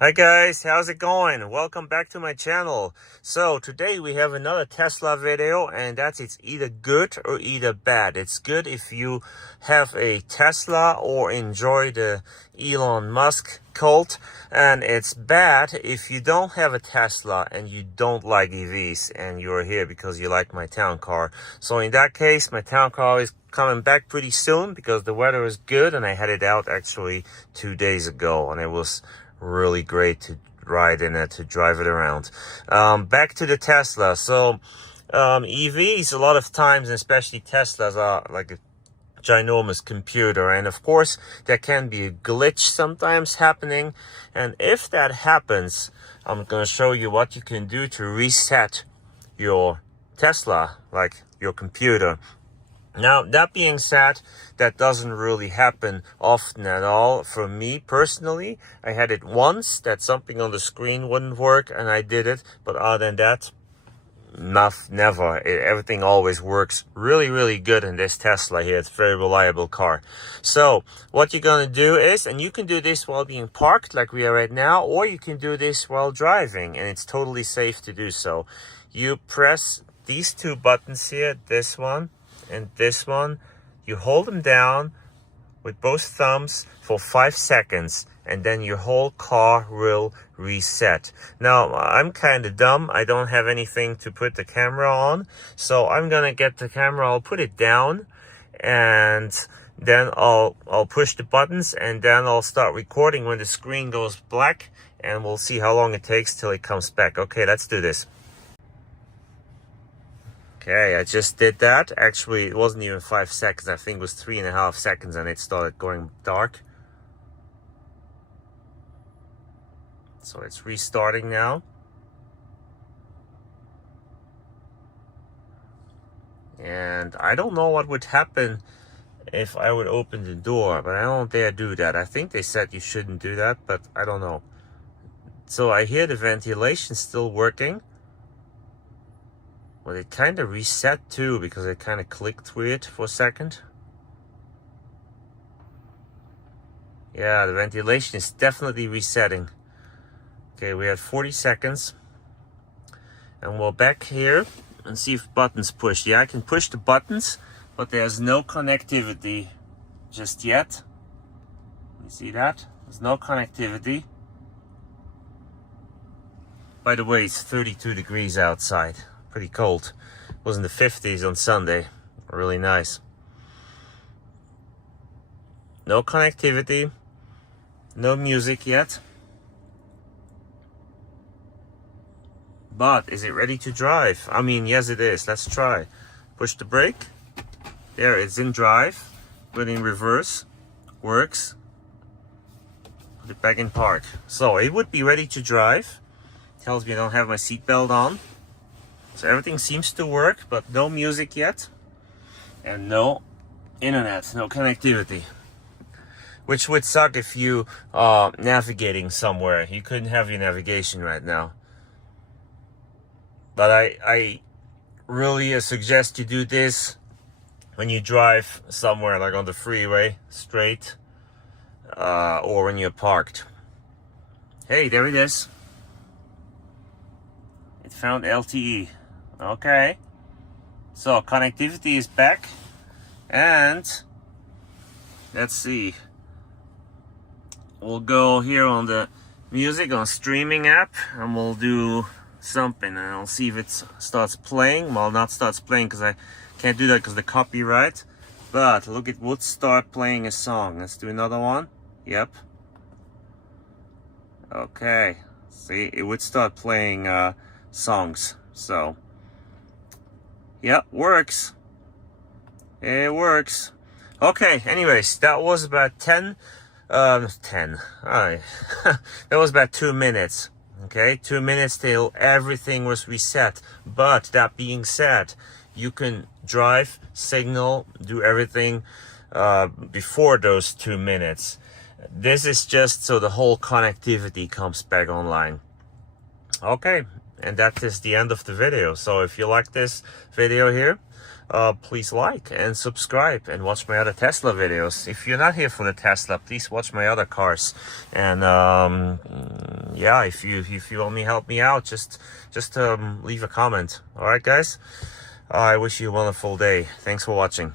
Hi guys, how's it going? Welcome back to my channel. So today we have another Tesla video, and it's either good or either bad. It's good if you have a Tesla or enjoy the Elon Musk cult, and it's bad if you don't have a Tesla and you don't like EVs and you're here because you like my town car. So in that case, my town car is coming back pretty soon because the weather is good, and I had it out actually 2 days ago, and it was really great to ride in it, to drive it around. Back to the Tesla. So EVs, a lot of times, and especially Teslas, are like a ginormous computer, and of course there can be a glitch sometimes happening, and if that happens, I'm going to show you what you can do to reset your Tesla, like your computer. Now, that being said, that doesn't really happen often at all. For me personally, I had it once that something on the screen wouldn't work, and I did it. But other than that, never. Everything always works really good in this Tesla here. It's a very reliable car. So what you're going to do is, and you can do this while being parked like we are right now, or you can do this while driving, and it's totally safe to do so. You press these two buttons here, this one and this one. You hold them down with both thumbs for 5 seconds, and then your whole car will reset. Now, I'm kind of dumb. I don't have anything to put the camera on, so I'm gonna get the camera, I'll put it down, and then I'll push the buttons, and then I'll start recording when the screen goes black, and we'll see how long it takes till it comes back. Okay, let's do this. Okay, I just did that. Actually, it wasn't even 5 seconds. I think it was 3.5 seconds, and it started going dark. So it's restarting now. And I don't know what would happen if I would open the door, but I don't dare do that. I think they said you shouldn't do that, but I don't know. So I hear the ventilation still working. Well, it kind of reset too, because I kind of clicked through it for a second. Yeah, the ventilation is definitely resetting. Okay, we have 40 seconds. And we're back here and see if buttons push. Yeah, I can push the buttons, but there's no connectivity just yet. You see that? There's no connectivity. By the way, it's 32 degrees outside. Pretty cold. It was in the 50s on Sunday. Really nice. No connectivity. No music yet. But is it ready to drive? I mean, yes it is. Let's try. Push the brake. There, it's in drive. Put in reverse. Works. Put it back in park. So it would be ready to drive. Tells me I don't have my seatbelt on. So everything seems to work, but no music yet, and no internet, no connectivity. Which would suck if you are navigating somewhere. You couldn't have your navigation right now. But I really suggest you do this when you drive somewhere, like on the freeway, straight, or when you're parked. Hey, there it is. It found LTE. Okay, so connectivity is back, and let's see, we'll go here on the music on streaming app, and we'll do something, and I'll see if it starts playing. Well, not starts playing because I can't do that because the copyright, but look, it would start playing a song. Let's do another one. Yep. Okay, see, it would start playing songs. So yep, works. It works. Okay, anyways, that was about 10. That was about 2 minutes. Okay, 2 minutes till everything was reset. But that being said, you can drive, signal, do everything before those 2 minutes. This is just so the whole connectivity comes back online. Okay. And that is the end of the video. So if you like this video here, please like and subscribe and watch my other Tesla videos. If you're not here for the Tesla, please watch my other cars. And yeah, if you want me help me out, just leave a comment. All right, guys. I wish you a wonderful day. Thanks for watching.